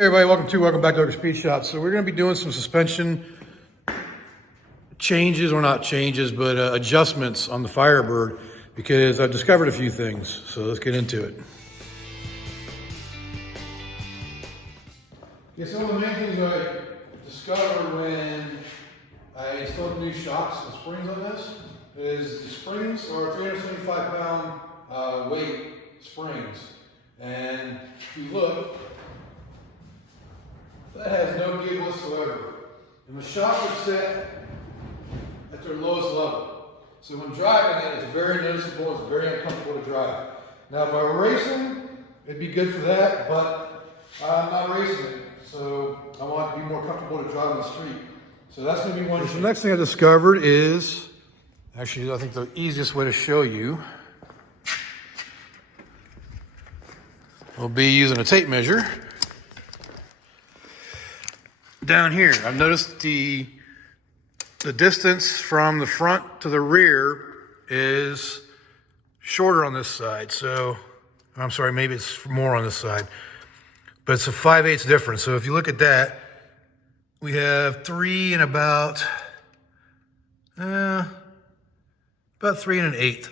Hey everybody, welcome back to our Speed Shop. So we're going to be doing some suspension changes, or not changes, but adjustments on the Firebird because I've discovered a few things. So let's get into it. Yeah, some of the main things I discovered when I installed new shocks and springs on this is the springs are 375 pound weight springs. And if you look, that has no give whatsoever. And the shocks are set at their lowest level. So when driving it, it's very noticeable, it's very uncomfortable to drive. Now if I were racing, it'd be good for that, but I'm not racing it. So I want it to be more comfortable to drive on the street. So that's gonna be one. The next thing I discovered is, actually I think the easiest way to show you will be using a tape measure. Down here, I've noticed the distance from the front to the rear is shorter on this side. So, I'm sorry, maybe it's more on this side, but it's a 5/8 difference. So if you look at that, we have three and about 3 1/8.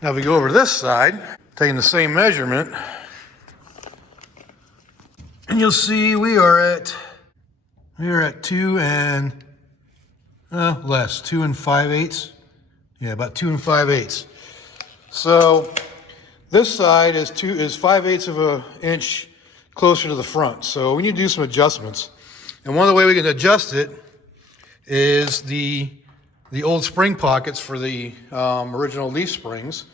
Now if we go over to this side, taking the same measurement, and you'll see we are at 2 and less, 2 5/8. Yeah, about 2 5/8. So this side is 5/8 of an inch closer to the front. So we need to do some adjustments. And one of the ways we can adjust it is the old spring pockets for the original leaf springs.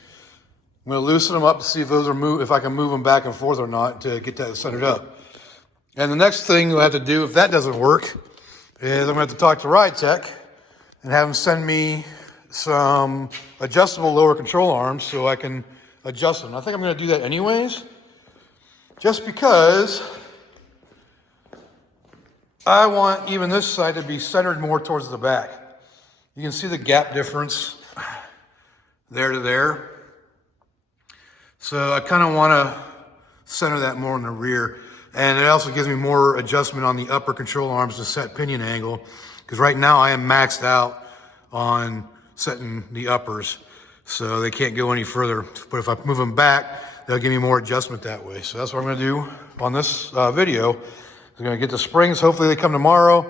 I'm going to loosen them up to see if those are if I can move them back and forth or not to get that centered up. And the next thing we'll have to do, if that doesn't work, is I'm going to have to talk to Ridetech and have them send me some adjustable lower control arms so I can adjust them. I think I'm going to do that anyways, just because I want even this side to be centered more towards the back. You can see the gap difference there to there. So I kind of want to center that more in the rear. And it also gives me more adjustment on the upper control arms to set pinion angle. Because right now I am maxed out on setting the uppers. So they can't go any further. But if I move them back, they'll give me more adjustment that way. So that's what I'm going to do on this video. I'm going to get the springs. Hopefully they come tomorrow.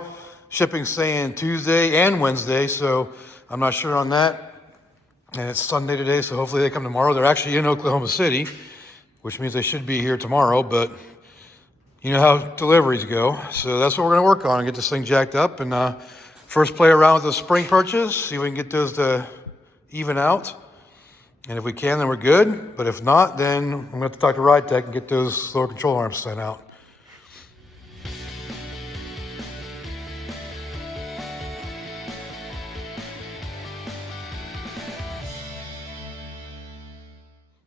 Shipping's saying Tuesday and Wednesday. So I'm not sure on that. And it's Sunday today, so hopefully they come tomorrow. They're actually in Oklahoma City, which means they should be here tomorrow. But you know how deliveries go. So that's what we're gonna work on and get this thing jacked up and first play around with the spring perches, see if we can get those to even out. And if we can, then we're good. But if not, then I'm gonna have to talk to Ridetech and get those lower control arms sent out.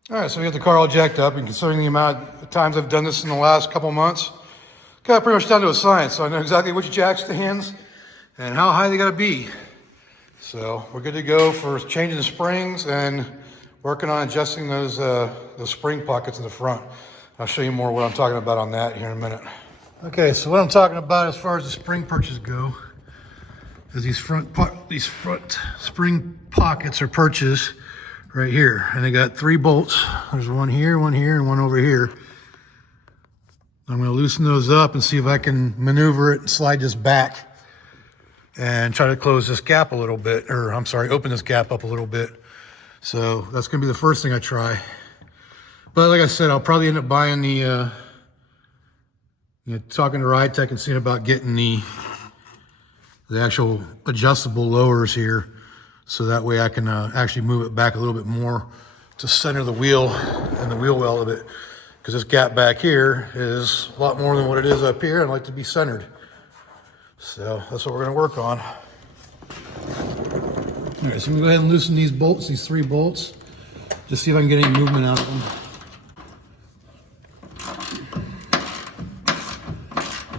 All right, so we got the car all jacked up, and considering the amount of times I've done this in the last couple months, got pretty much down to a science. So I know exactly which jack stands and how high they gotta be. So we're good to go for changing the springs and working on adjusting those spring pockets in the front. I'll show you more what I'm talking about on that here in a minute. Okay, so what I'm talking about as far as the spring perches go is these front spring pockets or perches right here, and they got 3 bolts. There's one here, and one over here. I'm going to loosen those up and see if I can maneuver it and slide this back and try to close this gap a little bit, or I'm sorry, open this gap up a little bit. So that's going to be the first thing I try. But like I said, I'll probably end up buying the, talking to Ridetech and seeing about getting the actual adjustable lowers here. So that way I can actually move it back a little bit more to center the wheel and the wheel well of it. Because this gap back here is a lot more than what it is up here. I'd like to be centered. So that's what we're going to work on. All right, so I'm going to go ahead and loosen these bolts, these 3 bolts. Just see if I can get any movement out of them.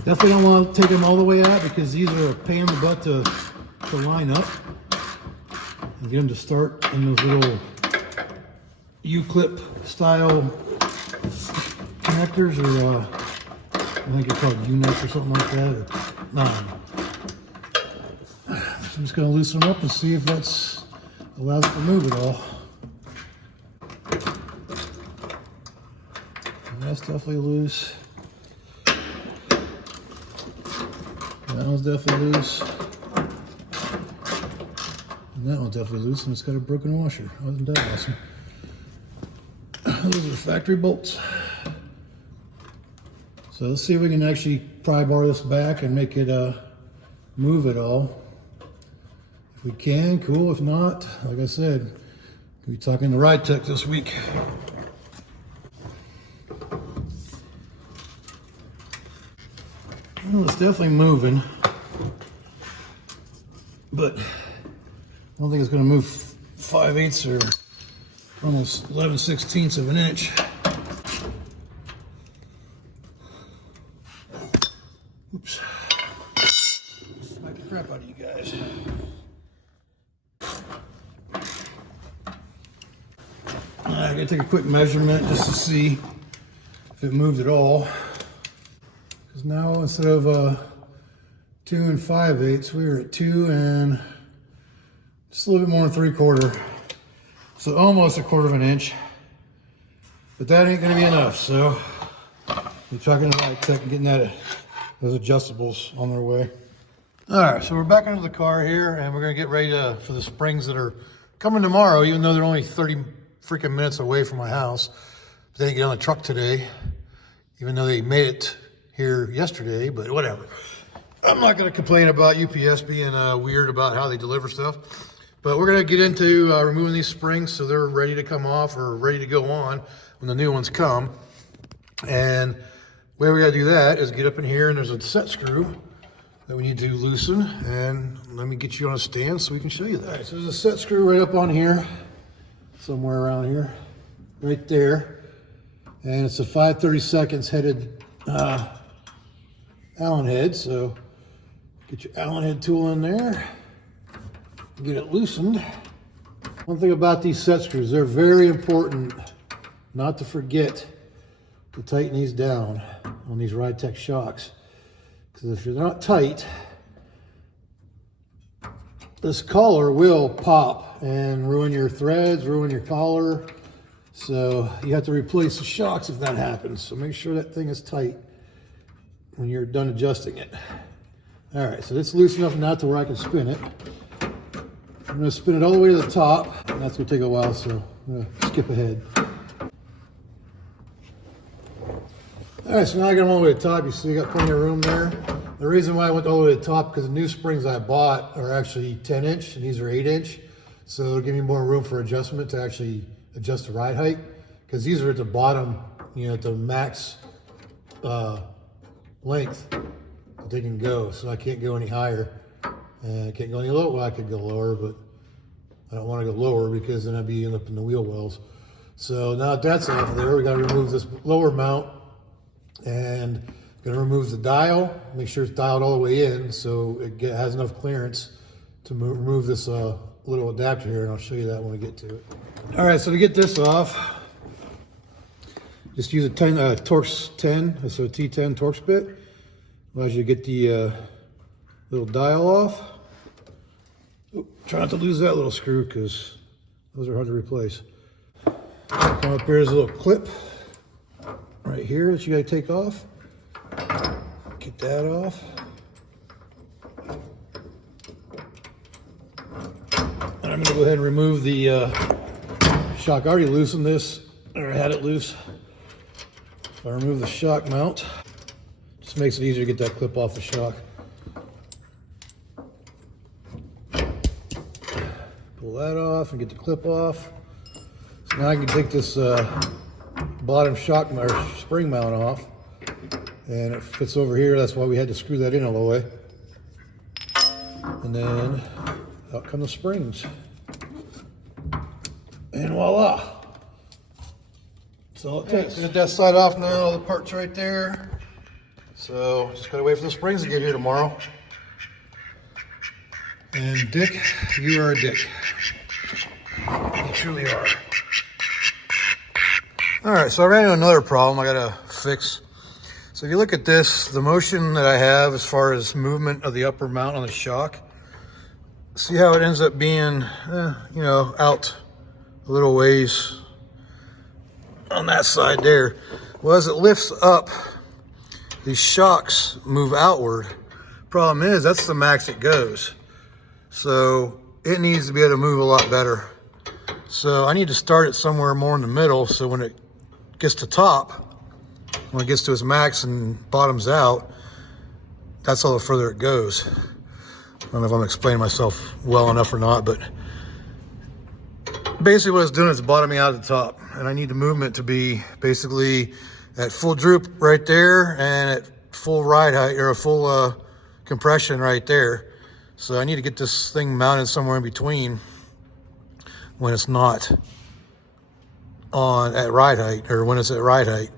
Definitely don't want to take them all the way out because these are a pain in the butt to line up. And get them to start in those little U-clip style connectors or I think it's called U-nuts or something like that. No. So I'm just going to loosen them up and see if that's allows it to move at all. And that's definitely loose. That one's definitely loose. And that one's definitely loose, and it's got a broken washer. Wasn't that awesome? Those are the factory bolts. So let's see if we can actually pry bar this back and make it move at all. If we can, cool. If not, like I said, we'll be talking to Ridetech this week. Well, it's definitely moving, but I don't think it's going to move 5/8 or almost 11/16 of an inch. Oops. Smack the crap out of you guys. I gotta take a quick measurement just to see if it moved at all. Because now instead of 2 5/8, we were at 2 and just a little bit more than 3/4. So almost 1/4 of an inch. But that ain't gonna be enough, so we're talking to Ridetech and getting that those adjustables on their way. All right, so we're back into the car here, and we're gonna get ready for the springs that are coming tomorrow, even though they're only 30 freaking minutes away from my house. They didn't get on the truck today, even though they made it here yesterday, but whatever. I'm not gonna complain about UPS being weird about how they deliver stuff, but we're gonna get into removing these springs so they're ready to come off or ready to go on when the new ones come. And the way we gotta do that is get up in here, and there's a set screw that we need to loosen, and let me get you on a stand so we can show you that. All right, so there's a set screw right up on here, somewhere around here, right there, and it's a 5/32 headed Allen head, so get your Allen head tool in there, get it loosened. One thing about these set screws, they're very important not to forget to tighten these down on these Ridetech shocks. Because if you're not tight, this collar will pop and ruin your threads, ruin your collar. So you have to replace the shocks if that happens. So make sure that thing is tight when you're done adjusting it. All right, so it's loose enough now to where I can spin it. I'm gonna spin it all the way to the top, and that's gonna take a while, so I'm gonna skip ahead. All right, so now I got them all the way to the top. You see I got plenty of room there. The reason why I went all the way to the top, because the new springs I bought are actually 10-inch, and these are 8-inch. So it'll give me more room for adjustment to actually adjust the ride height. Because these are at the bottom, you know, at the max length that they can go. So I can't go any higher. And I can't go any lower. Well, I could go lower, but I don't want to go lower because then I'd be up in the wheel wells. So now that that's off there, we got to remove this lower mount. And going to remove the dial, make sure it's dialed all the way in so it has enough clearance to remove this little adapter here, and I'll show you that when we get to it. All right, so to get this off, just use a Torx 10, so a T10 Torx bit. Allows you to get the little dial off. Ooh, try not to lose that little screw because those are hard to replace. Come up here, there's a little clip right here that you got to take off. Get that off. And I'm going to go ahead and remove the shock. I already loosened this, or I had it loose. So I remove the shock mount. Just makes it easier to get that clip off the shock. Pull that off and get the clip off. So now I can take this bottom shock or spring mount off, and it fits over here. That's why we had to screw that in all the way. And then out come the springs, and voila, that's all it takes. Get that side off now, all the parts right there. So just gotta wait for the springs to get here tomorrow. And Dick, you are a dick. You truly are. All right, so I ran into another problem I gotta fix. So if you look at this, the motion that I have as far as movement of the upper mount on the shock, see how it ends up being, you know, out a little ways on that side there. Well, as it lifts up, these shocks move outward. Problem is, that's the max it goes. So it needs to be able to move a lot better. So I need to start it somewhere more in the middle, so when it gets to top, when it gets to its max and bottoms out, that's all the further it goes. I don't know if I'm explaining myself well enough or not, but basically what it's doing is bottoming out at the top, and I need the movement to be basically at full droop right there and at full ride height, or a full compression right there. So I need to get this thing mounted somewhere in between when it's not on at ride height, or when it's at ride height,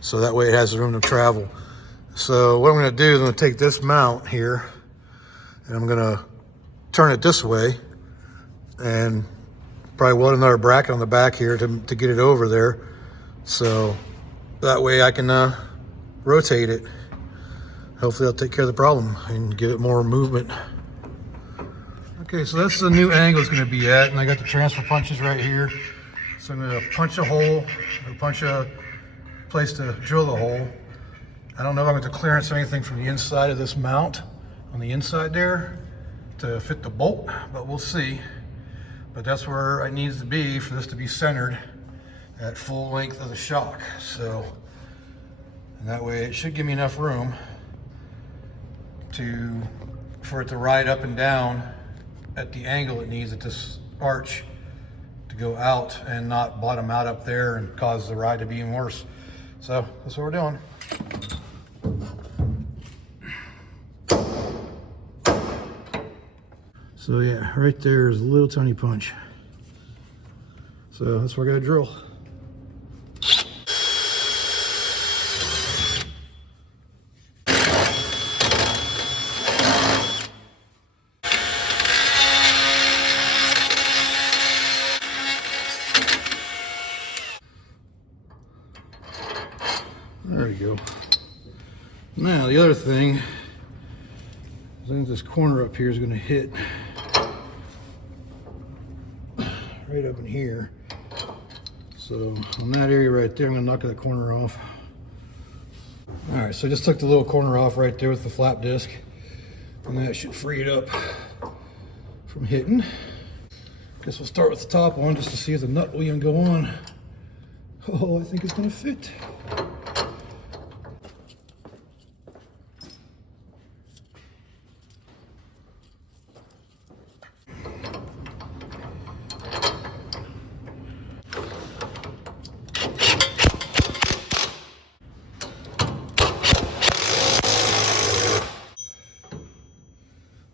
so that way it has the room to travel. So what I'm going to do is I'm going to take this mount here and I'm going to turn it this way and probably weld another bracket on the back here to get it over there, so that way I can rotate it. Hopefully I'll take care of the problem and give it more movement. Okay, so that's the new angle it's going to be at, and I got the transfer punches right here. So I'm going to punch a hole, or punch a place to drill the hole. I don't know if I'm going to clearance anything from the inside of this mount on the inside there to fit the bolt, but we'll see. But that's where it needs to be for this to be centered at full length of the shock. So, and that way it should give me enough room for it to ride up and down at the angle it needs at this arch to go out and not bottom out up there and cause the ride to be even worse. So that's what we're doing. So yeah, right there is a little tiny punch. So that's where I gotta drill. There you go. Now the other thing, I think this corner up here is going to hit right up in here. So on that area right there, I'm going to knock that corner off. All right, so I just took the little corner off right there with the flap disc, and that should free it up from hitting. Guess we'll start with the top one just to see if the nut will even go on. Oh, I think it's going to fit.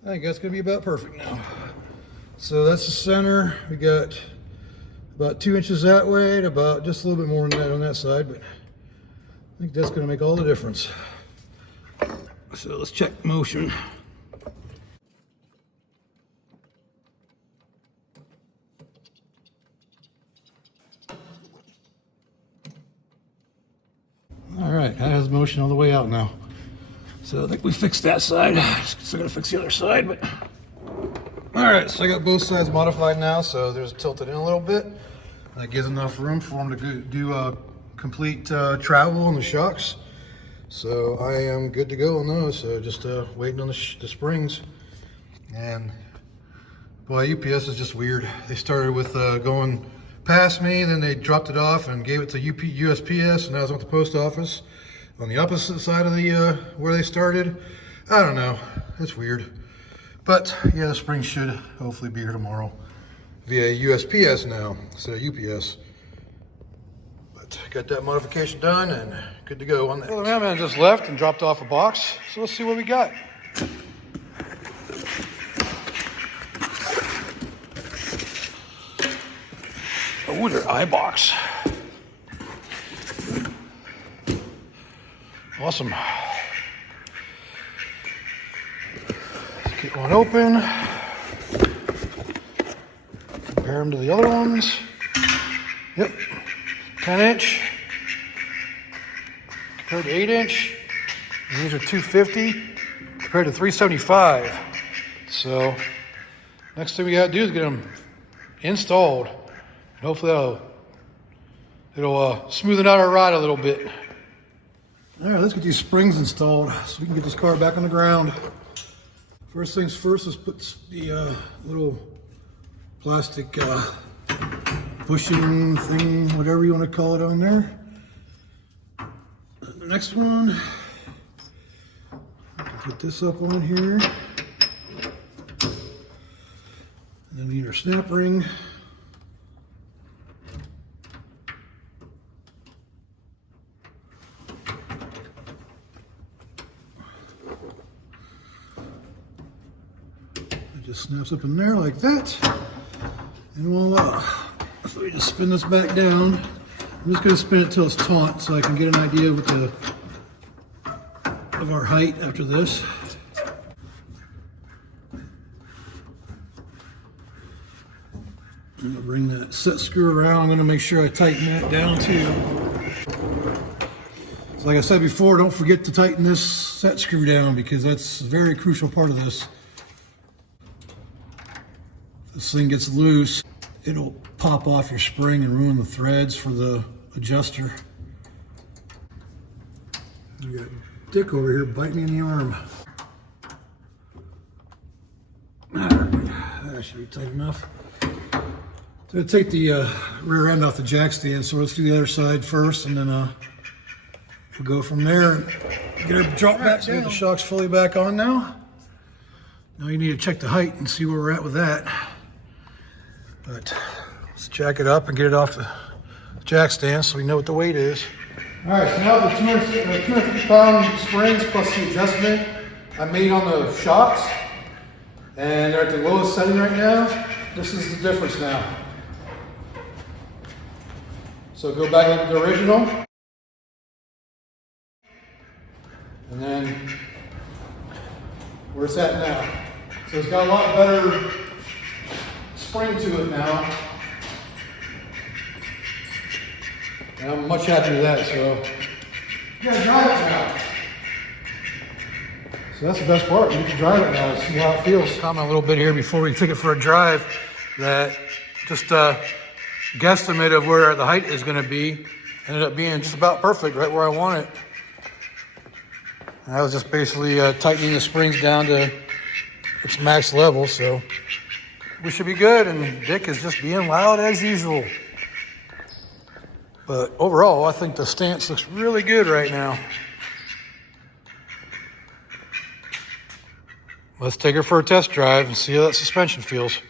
I think that's going to be about perfect now. So that's the center. We got about 2 inches that way and about just a little bit more than that on that side, but I think that's going to make all the difference. So let's check motion. All right, that has motion all the way out now. So I think we fixed that side. Still gotta fix the other side, but. All right, so I got both sides modified now, so there's tilted in a little bit. That gives enough room for them to do complete travel on the shocks. So I am good to go on those. So just waiting on the springs. And boy, UPS is just weird. They started with going past me, then they dropped it off and gave it to USPS, and now it's at the post office on the opposite side of the where they started. I don't know, it's weird. But yeah, the spring should hopefully be here tomorrow via USPS now instead of UPS. But got that modification done and good to go on that. Well, the mailman just left and dropped off a box, so let's see what we got. Oh, their iBox. Awesome. Let's get one open. Compare them to the other ones. Yep, 10 inch compared to 8 inch. These are $250 compared to $375. So next thing we got to do is get them installed. And hopefully it'll smoothen out our ride a little bit. All right, let's get these springs installed so we can get this car back on the ground. First things first, let's put the little plastic bushing thing, whatever you want to call it, on there. The next one, I can put this up on here. And then we need our snap ring. It just snaps up in there like that. And voila. So we just spin this back down. I'm just going to spin it till it's taut so I can get an idea of our height after this. I'm going to bring that set screw around. I'm going to make sure I tighten that down too. So like I said before, don't forget to tighten this set screw down because that's a very crucial part of this. If this thing gets loose, it'll pop off your spring and ruin the threads for the adjuster. We got Dick over here biting me in the arm. That should be tight enough. So I'm going to take the rear end off the jack stand, so let's do the other side first, and then we'll go from there and get her drop back down. The shock's fully back on now. Now you need to check the height and see where we're at with that. But let's jack it up and get it off the jack stand so we know what the weight is. All right, so now the 250-pound springs plus the adjustment I made on the shocks, and they're at the lowest setting right now. This is the difference now. So go back up to the original, and then where it's at now. So it's got a lot better spring to it now. And I'm much happier with that, so you gotta drive it now. So that's the best part, you can drive it now and see how it feels. Comment a little bit here before we take it for a drive that just guesstimate of where the height is gonna be ended up being just about perfect, right where I want it. And I was just basically tightening the springs down to its max level, so we should be good, and Dick is just being loud as usual. But overall, I think the stance looks really good right now. Let's take her for a test drive and see how that suspension feels.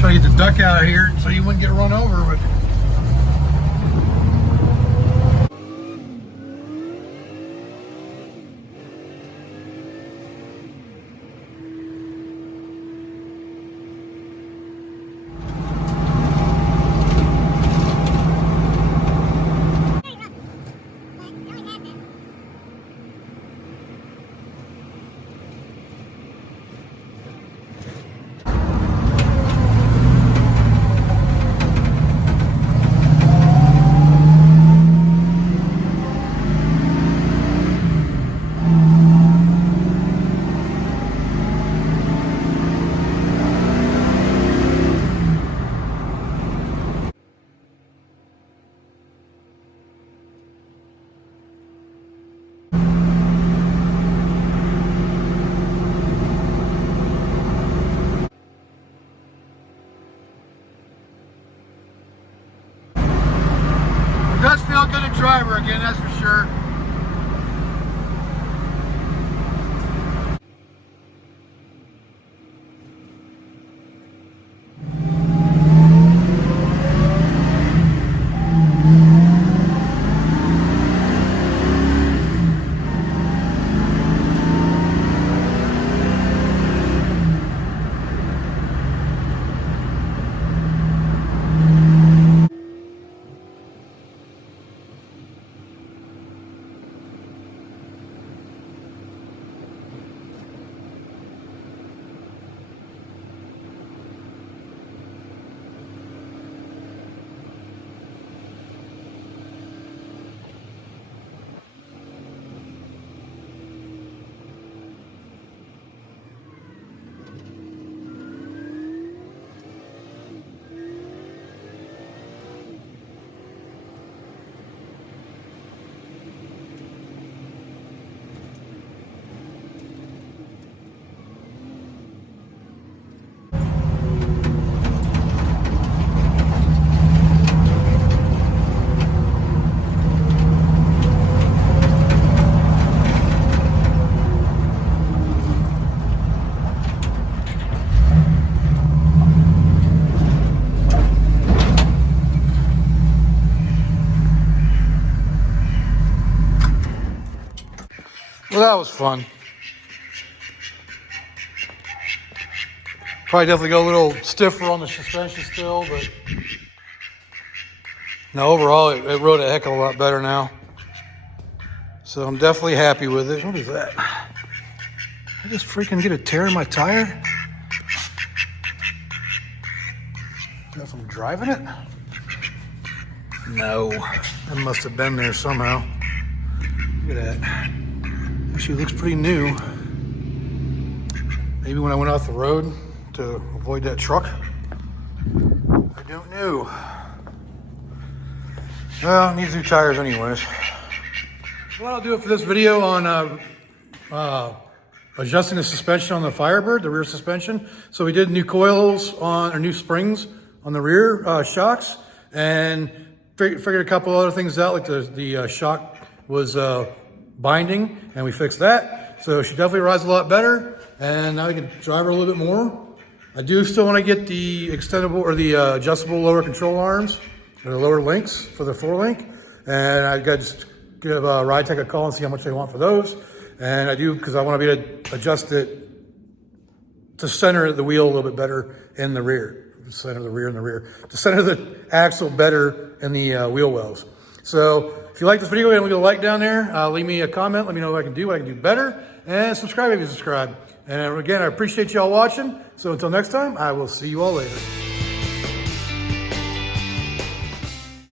Try to get the duck out of here so you wouldn't get run over, but that was fun. Probably definitely go a little stiffer on the suspension still, but no, overall it rode a heck of a lot better now. So I'm definitely happy with it. What is that? I just freaking get a tear in my tire? If I'm driving it? No, that must have been there somehow. Look at that. Actually looks pretty new. Maybe when I went off the road to avoid that truck. I don't know. Well, it needs new tires anyways. Well, I'll do it for this video on adjusting the suspension on the Firebird, the rear suspension. So we did new coils on, or new springs on the rear shocks, and figured a couple other things out, like the shock was binding, and we fixed that. So she definitely rides a lot better, and now you can drive her a little bit more. I do still want to get the extendable or the adjustable lower control arms, or the lower links for the 4-link, and I got to just give Ridetech a call and see how much they want for those. And I do, because I want to be able to adjust it to center the wheel a little bit better in the rear. Center the rear in the rear. To center the axle better in the wheel wells. So if you like this video and leave a like down there, leave me a comment. Let me know what I can do better. And subscribe if you subscribe. And again, I appreciate y'all watching. So until next time, I will see you all later.